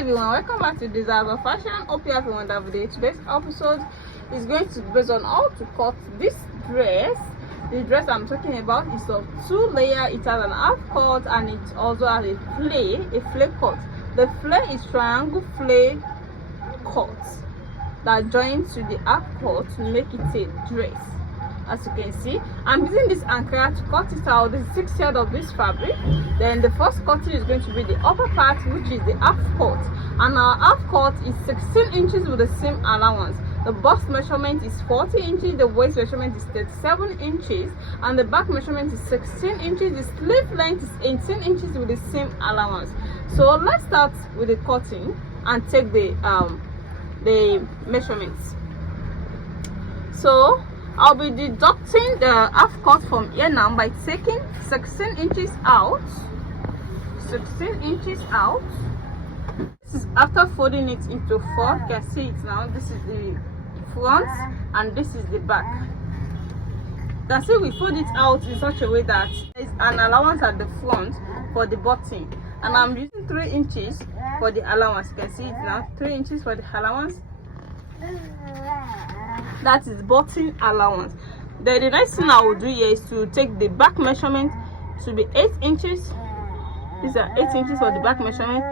everyone, welcome back to Desires of Fashion. Hope you have a wonderful day. Today's episode is going to be based on how to cut this dress. The dress I'm talking about is of 2-layer. It has an half cut and it also has a flare cut. The flare is triangle flare cut that joins to the half cut to make it a dress. As you can see, I'm using this Ankara to cut it out. This is 6 yards of this fabric. Then the first cutting is going to be the upper part, which is the half cut, and our half cut is 16 inches with the seam allowance. The bust measurement is 40 inches, the waist measurement is 37 inches, and the back measurement is 16 inches. The sleeve length is 18 inches with the seam allowance. So let's start with the cutting and take the measurements. So I'll be deducting the half cut from here now by taking 16 inches out. 16 inches out. This is after folding it into 4. You can see it now. This is the front and this is the back. You can see we fold it out in such a way that there is an allowance at the front for the button. And I'm using 3 inches for the allowance. You can see it now. 3 inches for the allowance. That is button allowance. Then the next thing I will do here is to take the back measurement to be 8 inches. These are 8 inches for the back measurement.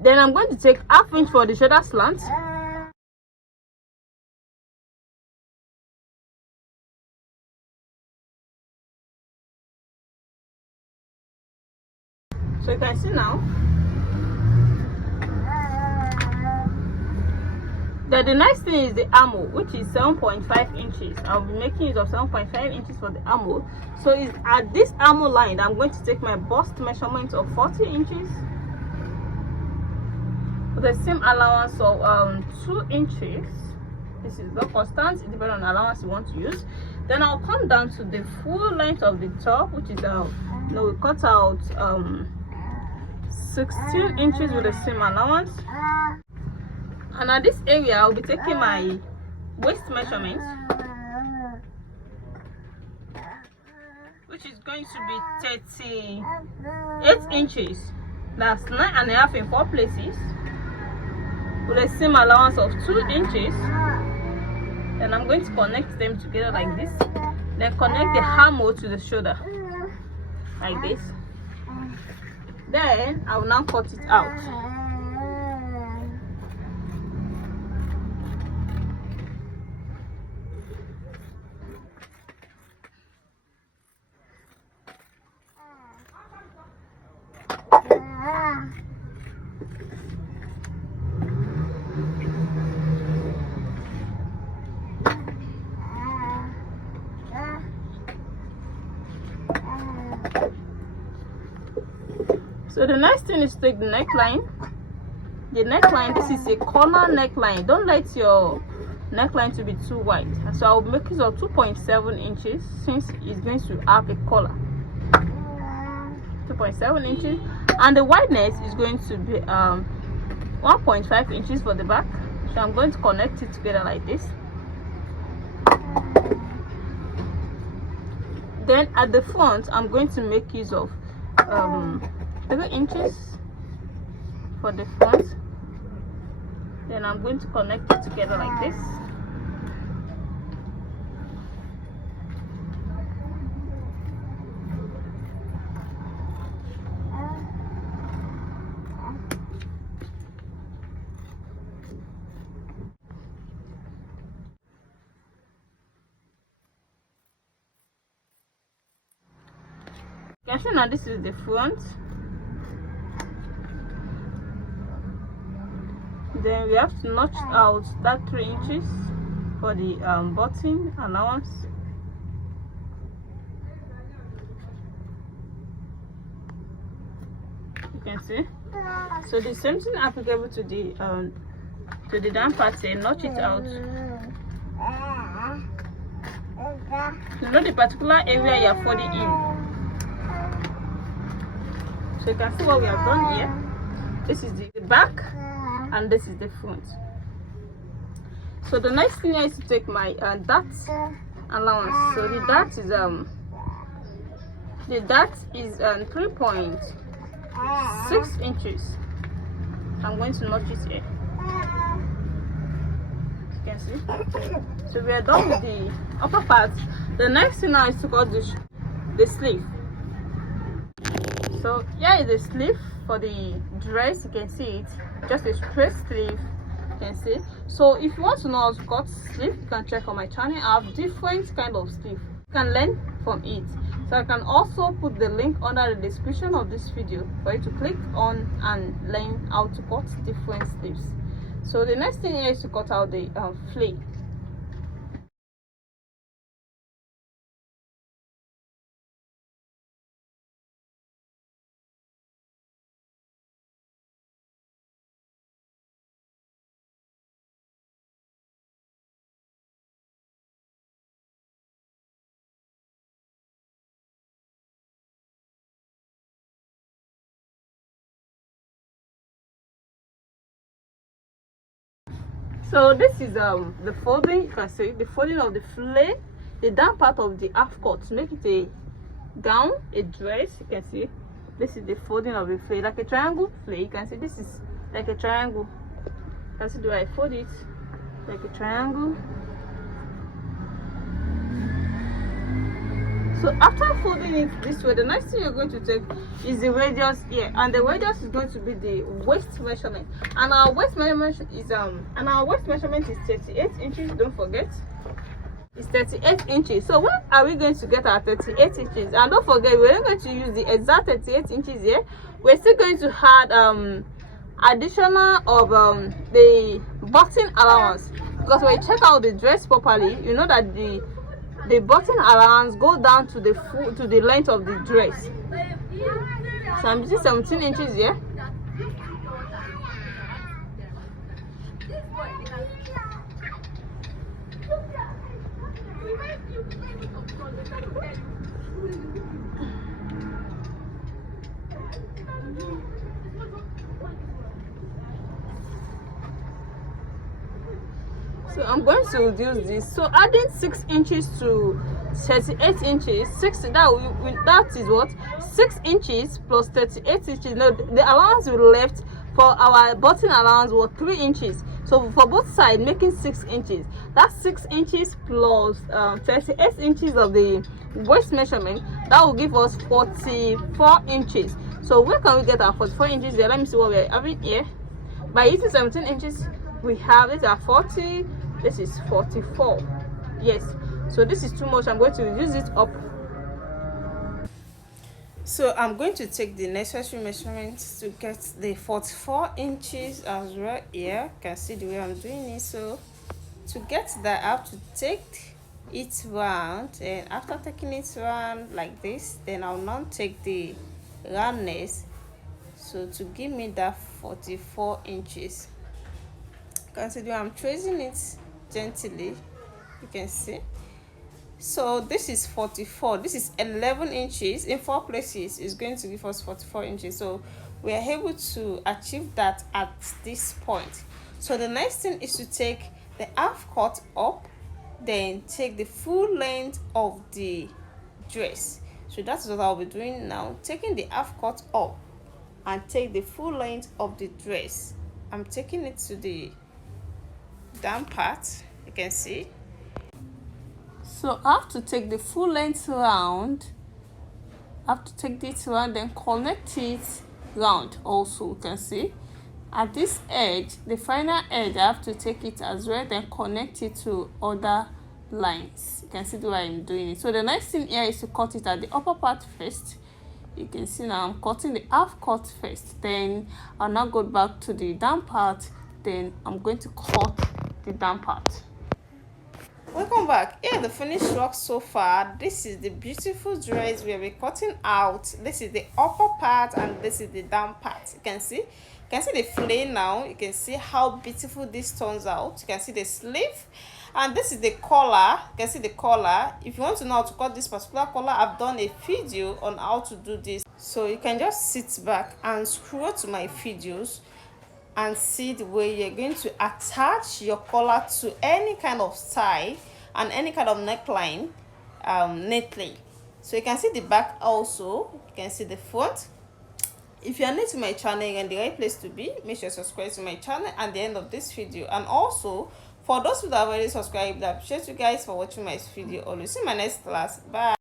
Then I'm going to take ½ inch for the shoulder slant. So you can see now. Then the next thing is the armhole, which is 7.5 inches. I'll be making use of 7.5 inches for the armhole. So it's at this armhole line I'm going to take my bust measurement of 40 inches with the seam allowance of 2 inches. This is not constant, it depends on the allowance you want to use. Then I'll come down to the full length of the top, which is we cut out 16 inches with the seam allowance. And at this area I'll be taking my waist measurement, which is going to be 38 inches. That's 9.5 in 4 places with a seam allowance of 2 inches. Then I'm going to connect them together like this. Then connect the armhole to the shoulder like this. Then I will now cut it out. So the next thing is to take the neckline. The neckline, this is a corner neckline. Don't let your neckline to be too wide. So I'll make use of 2.7 inches since it's going to have a collar. 2.7 inches, and the wideness is going to be 1.5 inches for the back. So I'm going to connect it together like this. Then at the front I'm going to make use of 3 inches for the front. Then I'm going to connect it together like this. You can see now this is the front. Then we have to notch out that 3 inches for the button allowance. You can see. So the same thing applicable to the down part. Say notch it out. You know the particular area you are folding in. So you can see what we have done here. This is the back and this is the front. So the next thing is to take my dart allowance. So the dart is 3.6 inches. I'm going to notch it here. You can see. So we are done with the upper part. The next thing now is to cut the sleeve. So here is the sleeve for the dress. You can see it, just a straight sleeve. You can see. So if you want to know how to cut sleeve, you can check on my channel. I have different kind of sleeve. You can learn from it. So I can also put the link under the description of this video for you to click on and learn how to cut different sleeves. So the next thing here is to cut out the flare. So this is the folding. You can see the folding of the flare, the down part of the half cut to make it a gown, a dress. You can see this is the folding of the flare, like a triangle flare. You can see this is like a triangle. You can see the way I fold it like a triangle. So after folding it this way, the next thing you're going to take is the radius here, and the radius is going to be the waist measurement. And our waist measurement is 38 inches. Don't forget, it's 38 inches. So when are we going to get our 38 inches? And don't forget, we're not going to use the exact 38 inches here. We're still going to add additional of the button allowance, because when you check out the dress properly, you know that the button allowance go down to the length of the dress. So I'm using 17 inches here. So I'm going to reduce this. So adding 6 inches to 38 inches, that is what 6 inches plus 38 inches. No, the allowance we left for our button allowance was 3 inches. So for both sides, making 6 inches. That's 6 inches plus 38 inches of the waist measurement. That will give us 44 inches. So where can we get our 44 inches here? Let me see what we're having here. By using 17 inches, we have it at 40. This is 44. Yes, so this is too much. I'm going to reduce it up. So I'm going to take the necessary measurements to get the 44 inches as well. Here you can see the way I'm doing it. So to get that, I have to take it round, and after taking it round like this, then I'll now take the roundness, so to give me that 44 inches. You can see the way I'm tracing it gently. You can see. So this is 44. This is 11 inches in 4 places. Is going to give us 44 inches. So we are able to achieve that at this point. So the next thing is to take the half cut up, then take the full length of the dress. So that's what I'll be doing now, taking the half cut up and take the full length of the dress. I'm taking it to the down part. You can see. So I have to take the full length round. I have to take this round, then connect it round also. You can see at this edge, the final edge, I have to take it as well, then connect it to other lines. You can see the way I'm doing it. So the next thing here is to cut it at the upper part first. You can see now I'm cutting the half cut first, then I'll now go back to the down part, then I'm going to cut the down part. Welcome back. Here the finished work so far. This is the beautiful dress we will be cutting out. This is the upper part and this is the down part. You can see the flare now. You can see how beautiful this turns out. You can see the sleeve, and this is the collar. You can see the collar. If you want to know how to cut this particular collar, I've done a video on how to do this, so you can just sit back and scroll to my videos and see the way you're going to attach your collar to any kind of style and any kind of neckline neatly. So you can see the back also, you can see the front, If you are new to my channel, and the right place to be, make sure you subscribe to my channel at the end of this video. And also, for those who have already subscribed, I appreciate you guys for watching my video. Always see my next class. Bye.